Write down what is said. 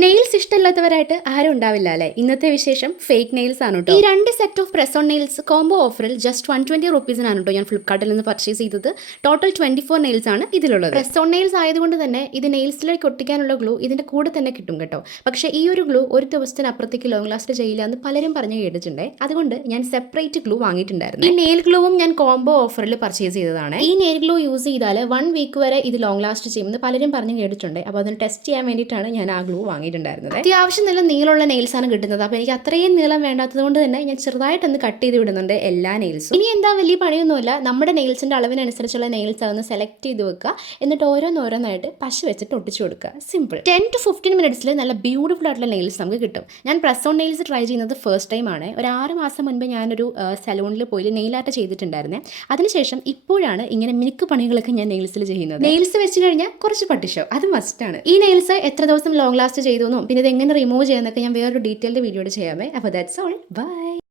Nails ഇഷ്ടമില്ലാത്തവരായിട്ട് ആരും ഉണ്ടാവില്ല അല്ലേ? ഇന്നത്തെ വിശേഷം ഫേക്ക് നെയിൽസ് ആണ് കേട്ടോ. ഈ രണ്ട് set of press on nails combo ഓഫറിൽ ജസ്റ്റ് 120 റുപ്പീസിനാണ് കേട്ടോ ഞാൻ ഫ്ലിപ്കാർട്ടിൽ നിന്ന് പർച്ചേസ് ചെയ്തത്. ടോട്ടൽ 24 നെയിൽസ് ആണ് ഇതിലുള്ളത്. പ്രസ് ഓൺ നെയിൽസ് ആയതുകൊണ്ട് തന്നെ ഇത് നെയിൽസിലേക്ക് ഒട്ടിക്കാനുള്ള ഗ്ലൂ ഇതിന്റെ കൂടെ തന്നെ കിട്ടും കേട്ടോ. പക്ഷേ ഈ ഒരു ഗ്ലൂ ഒരു ദിവസത്തിന് അപ്പുറത്തേക്ക് ലോങ് ലാസ്റ്റ് ചെയ്യില്ല എന്ന് പലരും പറഞ്ഞു കേട്ടിട്ടുണ്ട്. അതുകൊണ്ട് ഞാൻ സെപ്പറേറ്റ് ഗ്ലൂ വാങ്ങിയിട്ടുണ്ടായിരുന്നു. ഈ നെയിൽ ഗ്ലൂവും ഞാൻ കോംബോ ഓഫറിൽ പർച്ചേസ് ചെയ്തതാണ്. ഈ നെയിൽ ഗ്ലൂ യൂസ് ചെയ്താൽ 1 വീക്ക് വരെ ഇത് ലോങ് ലാസ്റ്റ് ചെയ്യുമെന്ന് പലരും പറഞ്ഞു കേട്ടിട്ടുണ്ട്. അപ്പോൾ അതിന് ടെസ്റ്റ് ചെയ്യാൻ വേണ്ടിയിട്ടാണ് ഞാൻ ആ ഗ്ലൂ വാങ്ങിയിട്ടുണ്ടായിരുന്നത്. അത്യാവശ്യം നല്ല നീളമുള്ള നെയിൽസ് ആണ് കിട്ടുന്നത്. അപ്പോൾ എനിക്ക് അത്രയും നീളം വേണ്ടാത്തത് കൊണ്ട് തന്നെ ഞാൻ ചെറുതായിട്ടൊന്ന് കട്ട് ചെയ്ത് വിടുന്നുണ്ട് എല്ലാ നെയിൽസും. ഇനി എന്താ വലിയ പണിയൊന്നുമില്ല, നമ്മുടെ നെയിൽസിന്റെ അളവിനനുസരിച്ചുള്ള നെയിൽസ് അതൊന്ന് സെലക്ട് ചെയ്ത് വെക്കുക. എന്നിട്ട് ഓരോന്നോരോന്നായിട്ട് പശ വെച്ചിട്ട് ഒട്ടിച്ചു കൊടുക്കുക. സിമ്പിൾ. 10 to 15 മിനിറ്റ്സിൽ നല്ല ബ്യൂട്ടിഫുൾ ആയിട്ടുള്ള നെയിൽസ് നമുക്ക് കിട്ടും. ഞാൻ പ്രസ് ഓൺ നെയിൽസ് ട്രൈ ചെയ്യുന്നത് ഫസ്റ്റ് ടൈം ആണ്. ഒരു 6 മാസം മുൻപ് ഞാനൊരു സലൂണിൽ പോയി നെയിൽ ആർട്ട് ചെയ്തിട്ടുണ്ടായിരുന്നേ. അതിനുശേഷം ഇപ്പോഴാണ് ഇങ്ങനെ മിനുക്ക് പണികളൊക്കെ ഞാൻ നെയിൽസിൽ ചെയ്യുന്നത്. നെയിൽസ് വെച്ച് കഴിഞ്ഞാൽ കുറച്ച് പട്ടിഷോ അത് മസ്റ്റാണ്. ഈ നെയിൽസ് എത്ര ദിവസം ലോങ് ലാസ്റ്റ് ചെയ്തു എന്നും പിന്നെ ഇത് എങ്ങനെ റിമൂവ് ചെയ്യാന്നൊക്കെ ഞാൻ വേറൊരു ഡീറ്റെയിൽഡ് വീഡിയോ ചെയ്യാമേ. അപ്പോൾ ദാറ്റ്സ് ഓൾ. ബൈ.